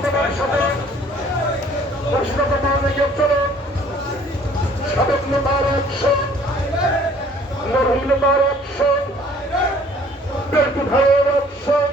বর্তমান সাথে মুর্শিদাবাদ অঞ্চলে সাবেক নেতার 100, নরহল নেতার 100, পেটু ভাইয়ের 100,